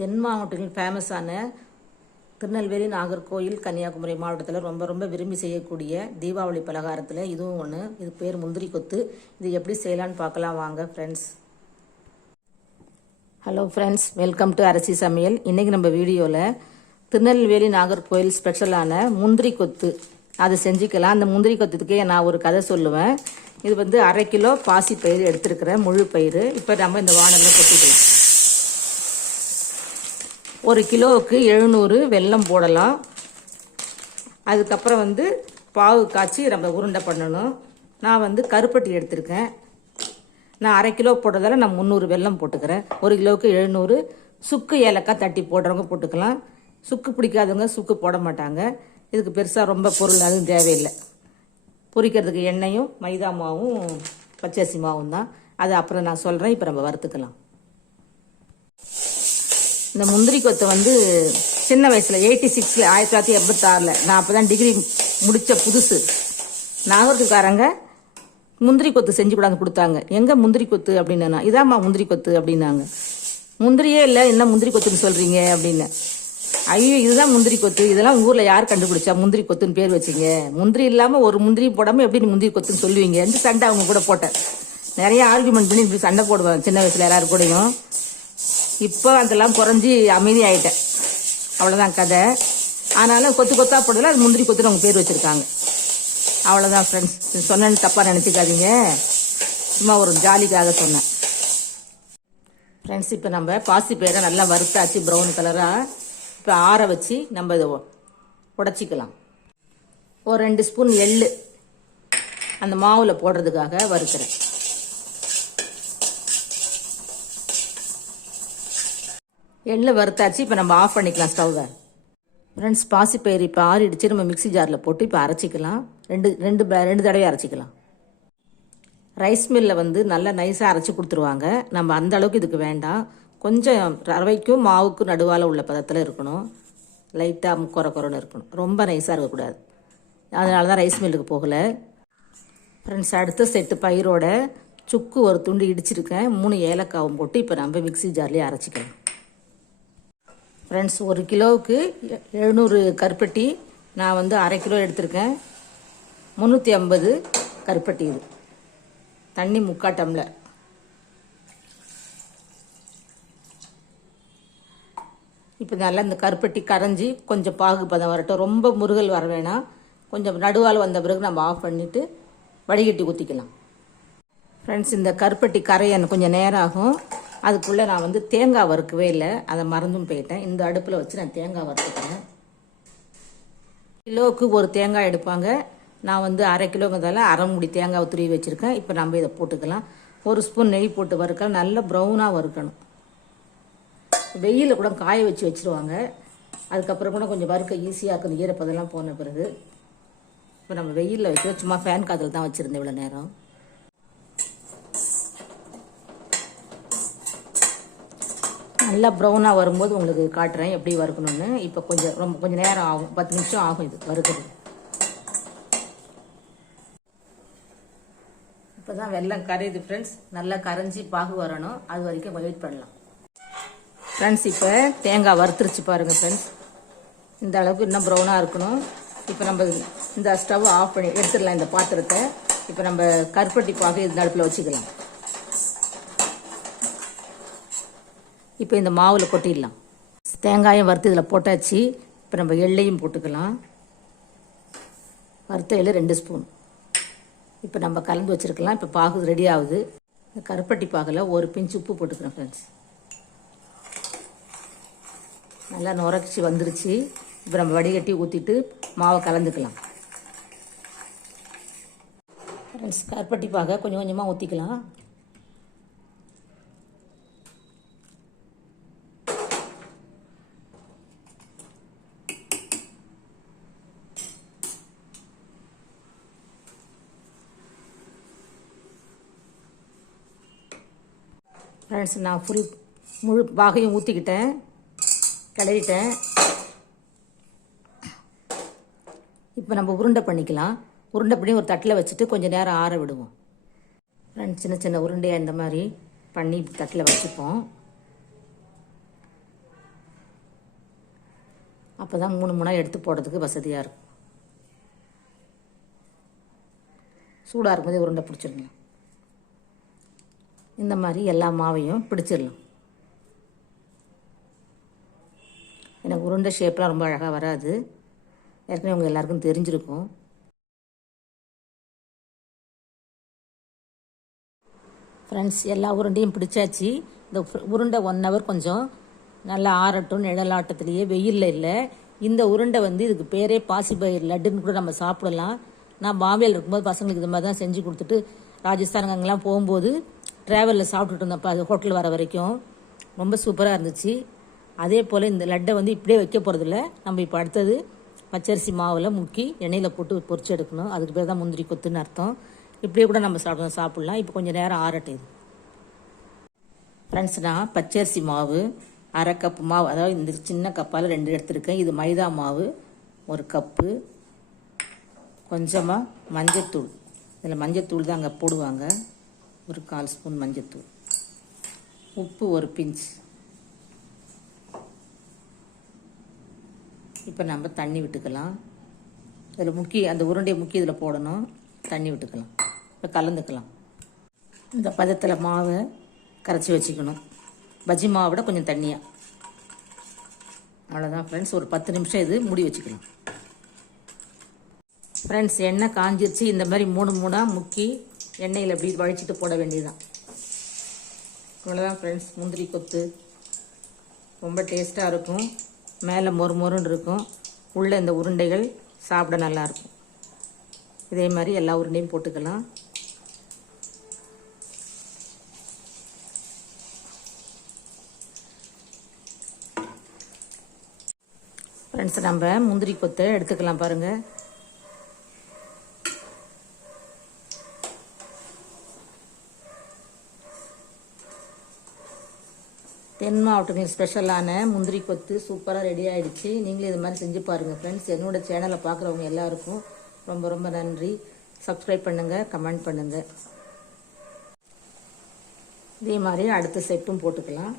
தென் மாவட்டத்தில் ஃபேமஸான திருநெல்வேலி நாகர்கோயில் கன்னியாகுமரி மாவட்டத்தில் ரொம்ப ரொம்ப விரும்பி செய்யக்கூடிய தீபாவளி பலகாரத்தில் இதுவும் ஒன்று இது பேர் முந்திரி கொத்து. இது எப்படி செய்யலான்னு பார்க்கலாம். வாங்க friends hello friends welcome to Arasi Samayal இன்றைக்கி நம்ம வீடியோவில் திருநெல்வேலி நாகர்கோயில் ஸ்பெஷலான முந்திரி கொத்து. அதை செஞ்சுக்கலாம். அந்த முந்திரி கொத்துக்கே நான் ஒரு கதை சொல்லுவேன். இது வந்து அரை கிலோ பாசி பயிர் எடுத்துருக்கிறேன். முழு பயிர் இப்போ நம்ம இந்த வானலில் கொட்டிக்கலாம். ஒரு கிலோவுக்கு எழுநூறு வெல்லம் போடலாம். அதுக்கப்புறம் வந்து பாவு காய்ச்சி நம்ம உருண்டை பண்ணணும். நான் வந்து கருப்பட்டி எடுத்திருக்கேன். நான் அரை கிலோ போடுறதால நான் முந்நூறு வெல்லம் போட்டுக்கிறேன். ஒரு கிலோவுக்கு எழுநூறு. சுக்கு ஏலக்காய் தட்டி போடுறவங்க போட்டுக்கலாம். சுக்கு பிடிக்காதவங்க சுக்கு போட மாட்டாங்க. இதுக்கு பெருசாக ரொம்ப பொருள் அதுவும் தேவையில்லை. பொரிக்கிறதுக்கு எண்ணெயும் மைதா மாவும் பச்சரிசி மாவும் தான் அது அப்புறம் நான் சொல்கிறேன் இப்போ நம்ம வறுத்துக்கலாம். இந்த முந்திரி கொத்தை வந்து சின்ன வயசில் எயிட்டி சிக்ஸில் ஆயிரத்தி தொள்ளாயிரத்தி எண்பத்தாறில். நான் அப்போ தான் டிகிரி முடித்த புதுசு. நாகர்காரங்க முந்திரி கொத்து செஞ்சு கொண்டாந்து கொடுத்தாங்க. எங்கே முந்திரி கொத்து அப்படின்னா இதாம்மா முந்திரி கொத்து அப்படின்னாங்க. முந்திரியே இல்லை என்ன முந்திரி கொத்துன்னு சொல்கிறீங்க அப்படின்னு. ஐயோ இதுதான் முந்திரி கொத்து. இதெல்லாம் ஊரில் யார் கண்டுபிடிச்சா முந்திரி கொத்துன்னு பேர் வச்சிங்க? முந்திரி இல்லாமல் ஒரு முந்திரி போடாமல் எப்படி நீ முந்திரி கொத்துன்னு சொல்லுவீங்க? என்று சண்டை அவங்க கூட போட்டேன். நிறைய ஆர்குமெண்ட் பண்ணி இப்படி சண்டை போடுவேன் சின்ன வயசில் எல்லாரும் கூடயும். இப்போ அதெல்லாம் குறைஞ்சி அமைதி அவ்வளோதான் கதை. ஆனாலும் கொத்து கொத்தா போடல அது முந்திரி கொத்துன்னு அவங்க பேர் வச்சுருக்காங்க. அவ்வளோதான் ஃப்ரெண்ட்ஸ் சொன்னேன்னு தப்பாக நினச்சிக்காதீங்க. சும்மா ஒரு ஜாலிக்காக சொன்னேன். ஃப்ரெண்ட்ஸ் இப்போ நம்ம பாசி பயிரை நல்லா வறுத்தாச்சு ப்ரௌன் கலராக இப்போ ஆற வச்சு நம்ம இதை உடச்சிக்கலாம். ஒரு ரெண்டு ஸ்பூன் எள்ளு அந்த மாவில் போடுறதுக்காக வறுக்கிறேன். எண்ணெய் வறுத்தாச்சு இப்போ நம்ம ஆஃப் பண்ணிக்கலாம் ஸ்டவ்வை ஃப்ரெண்ட்ஸ் பாசிப்பயிறு இப்போ ஆறிடுச்சு. நம்ம மிக்ஸி ஜாரில் போட்டு இப்போ அரைச்சிக்கலாம். ரெண்டு ரெண்டு ப- ரெண்டு தடவை அரைச்சிக்கலாம். ரைஸ் மில்லில் வந்து நல்லா நைஸாக அரைச்சி கொடுத்துருவாங்க. நம்ம அந்த அளவுக்கு இதுக்கு வேண்டாம். கொஞ்சம் ரவைக்கும் மாவுக்கும் நடுவால் உள்ள பதத்தில் இருக்கணும். லைட்டாக குறை குறைன்னு இருக்கணும். ரொம்ப நைஸாக இருக்கக்கூடாது. அதனால தான் ரைஸ் மில்லுக்கு போகலை. ஃப்ரெண்ட்ஸ் அடுத்த செட்டு பயிரோட சுக்கு ஒரு துண்டு இடிச்சிருக்கேன். மூணு ஏலக்காவும் போட்டு இப்போ நம்ம மிக்ஸி ஜார்லேயே அரைச்சிக்கலாம். ஃப்ரெண்ட்ஸ் ஒரு கிலோவுக்கு எ- எழுநூறு கருப்பட்டி நான் வந்து அரை கிலோ எடுத்திருக்கேன். முந்நூற்றி ஐம்பது கருப்பட்டி இது. தண்ணி முக்கா டம்ளர். இப்போ நல்லா இந்த கருப்பட்டி கரைஞ்சி கொஞ்சம் பாகு பதம் வரட்டும். ரொம்ப முருகல் வர வேணாம். கொஞ்சம் நடுவால் வந்த பிறகு நம்ம ஆஃப் பண்ணிவிட்டு வடிகட்டி ஊற்றிக்கலாம் ஃப்ரெண்ட்ஸ் இந்த கருப்பட்டி கரைய எனக்கு கொஞ்சம் நேரம் ஆகும். அதுக்குள்ளே நான் வந்து தேங்காய் வறுக்கவே இல்லை. அதை மறந்தும் போயிட்டேன். இந்த அடுப்பில் வச்சு நான் தேங்காய் வறுத்துக்கிறேன். கிலோவுக்கு ஒரு தேங்காய் எடுப்பாங்க. நான் வந்து அரை கிலோங்கிறதால அரை முடி தேங்காய் துருவி வச்சுருக்கேன். இப்போ நம்ம இதை போட்டுக்கலாம். ஒரு ஸ்பூன் நெய் போட்டு வறுக்கலாம். நல்லா ப்ரௌனாக வறுக்கணும். வெயிலில் கூட காய வச்சு வச்சுருவாங்க. அதுக்கப்புறம் கூட கொஞ்சம் வறுக்க ஈஸியாக இருக்கும். இந்த ஈரப்பதெல்லாம் போன பிறகு. இப்போ நம்ம வெயிலில் வைக்கிறோம். சும்மா ஃபேன் காதில் தான் வச்சுருந்தேன் இவ்வளோ நேரம். நல்லா ப்ரௌனாக வரும்போது உங்களுக்கு காட்டுறேன் எப்படி வறுக்கணும்னு. இப்போ கொஞ்சம் ரொம்ப கொஞ்சம் நேரம் ஆகும். பத்து நிமிஷம் ஆகும் இது வறுக்கிறது. இப்போ தான் வெள்ளம் கரையுது ஃப்ரெண்ட்ஸ் நல்லா கரைஞ்சி பாகு வரணும். அது வரைக்கும் வெயிட் பண்ணலாம். ஃப்ரெண்ட்ஸ் இப்போ தேங்காய் வறுத்துருச்சு பாருங்கள் ஃப்ரெண்ட்ஸ் இந்த அளவுக்கு இன்னும் ப்ரௌனாக இருக்கணும். இப்போ நம்ம இந்த ஸ்டவ் ஆஃப் பண்ணி எடுத்துடலாம் இந்த பாத்திரத்தை. இப்போ நம்ம கருப்பட்டி பாகு இந்த அடுப்பில் வச்சுக்கலாம். இப்போ இந்த மாவில் கொட்டிடலாம். தேங்காயும் வறுத்து இதில் போட்டாச்சு. இப்போ நம்ம எள்ளையும் போட்டுக்கலாம். வறுத்த எள்ளு ரெண்டு ஸ்பூன். இப்போ நம்ம கலந்து வச்சுருக்கலாம். இப்போ பாகு ரெடி ஆகுது. இந்த கருப்பட்டி பாகில் ஒரு பிஞ்சு உப்பு போட்டுக்கிறேன் ஃப்ரெண்ட்ஸ் நல்லா நுரைச்சி வந்துருச்சு. இப்போ நம்ம வடிகட்டி ஊற்றிட்டு மாவை கலந்துக்கலாம். ஃப்ரெண்ட்ஸ் கருப்பட்டி பாகை கொஞ்சம் கொஞ்சமாக ஊற்றிக்கலாம் ஃப்ரெண்ட்ஸ் நான் ஃபுல் முழு பாகையும் ஊற்றிக்கிட்டேன் கிளறிட்டேன். இப்போ நம்ம உருண்டை பண்ணிக்கலாம். உருண்டை பண்ணி ஒரு தட்டில் வச்சுட்டு கொஞ்சம் நேரம் ஆற விடுவோம். ஃப்ரெண்ட்ஸ் சின்ன சின்ன உருண்டையாக இந்த மாதிரி பண்ணி தட்டில் வச்சுப்போம். அப்போ தான் மூணு மூணாக எடுத்து போடுறதுக்கு வசதியாக இருக்கும். சூடாக இருக்கும்போது உருண்டை பிடிச்சிருங்க இந்த மாதிரி எல்லா மாவையும் பிடிச்சிடலாம். எனக்கு உருண்டை ஷேப்லாம் ரொம்ப அழகாக வராது. ஏற்கனவே உங்கள் எல்லாருக்கும் தெரிஞ்சிருக்கும். ஃப்ரெண்ட்ஸ் எல்லா உருண்டையும் பிடிச்சாச்சு. இந்த உருண்டை ஒன் ஹவர் கொஞ்சம் நல்லா ஆறட்டும் நிழலாட்டத்துலேயே வெயிலில் இல்லை. இந்த உருண்டை வந்து இதுக்கு பேரே பாசிபயிர் லட்டுன்னு கூட நம்ம சாப்பிடலாம். நான் பாம்பேயில் இருக்கும்போது பசங்களுக்கு இது மாதிரி தான் செஞ்சு கொடுத்துட்டு ராஜஸ்தானுங்கெல்லாம் போகும்போது ட்ராவலில் சாப்பிட்டுட்டு இருந்தப்போ அது ஹோட்டல் வர வரைக்கும் ரொம்ப சூப்பராக இருந்துச்சு. அதே போல் இந்த லட்டை வந்து இப்படியே வைக்க போகிறதில்ல நம்ம இப்போ அடுத்தது பச்சரிசி மாவில் முக்கி எண்ணெயில் போட்டு பொரிச்சு எடுக்கணும். அதுக்கு பேர் தான் முந்திரி கொத்துன்னு அர்த்தம். இப்படியே கூட நம்ம சாப்பிடலாம் சாப்பிட்லாம். இப்போ கொஞ்சம் நேரம் ஆறட்டும் இது. ஃப்ரெண்ட்ஸ் நான் பச்சரிசி மாவு அரை கப்பு மாவு அதாவது இந்த சின்ன கப்பால் ரெண்டு எடுத்திருக்கேன். இது மைதா மாவு ஒரு கப்பு கொஞ்சமாக மஞ்சத்தூள். இதில் மஞ்சத்தூள் தான் அங்கே போடுவாங்க. ஒரு கால் ஸ்பூன் மஞ்சத்தூள். உப்பு ஒரு பிஞ்ச். இப்போ நம்ம தண்ணி விட்டுக்கலாம். இதில் முக்கி அந்த உருண்டையை முக்கிய இதில் போடணும். தண்ணி விட்டுக்கலாம். இப்போ கலந்துக்கலாம். இந்த பதத்தில் மாவை கரைச்சி வச்சுக்கணும். பஜ்ஜி மாவை விட கொஞ்சம் தண்ணியாக அவ்வளோதான் ஃப்ரெண்ட்ஸ் ஒரு பத்து நிமிஷம் இது மூடி வச்சுக்கலாம். ஃப்ரெண்ட்ஸ் எண்ணெய் காஞ்சிருச்சு. இந்த மாதிரி மூணு மூணாக முக்கி எண்ணெயில் இப்படி வழிச்சிட்டு போட வேண்டியதுதான். இவ்வளோதான் ஃப்ரெண்ட்ஸ் முந்திரி கொத்து. ரொம்ப டேஸ்ட்டாக இருக்கும். மேலே மொறு மொறுன்னு இருக்கும். உள்ளே இந்த உருண்டைகள் சாப்பிட நல்லாயிருக்கும் இதே மாதிரி எல்லா உருண்டையும் போட்டுக்கலாம். ஃப்ரெண்ட்ஸ் நம்ம முந்திரி கொத்தை எடுத்துக்கலாம் பாருங்கள் தென் மாவட்டத்தின் ஸ்பெஷலான முந்திரி கொத்து சூப்பராக ரெடி ஆகிடுச்சு நீங்களும் இது மாதிரி செஞ்சு பாருங்கள் ஃப்ரெண்ட்ஸ் என்னோடய சேனலை பார்க்குறவங்க எல்லாருக்கும் ரொம்ப ரொம்ப நன்றி. சப்ஸ்கிரைப் பண்ணுங்கள் கமெண்ட் பண்ணுங்கள் இதே மாதிரி அடுத்த செட்டும் போட்டுக்கலாம்.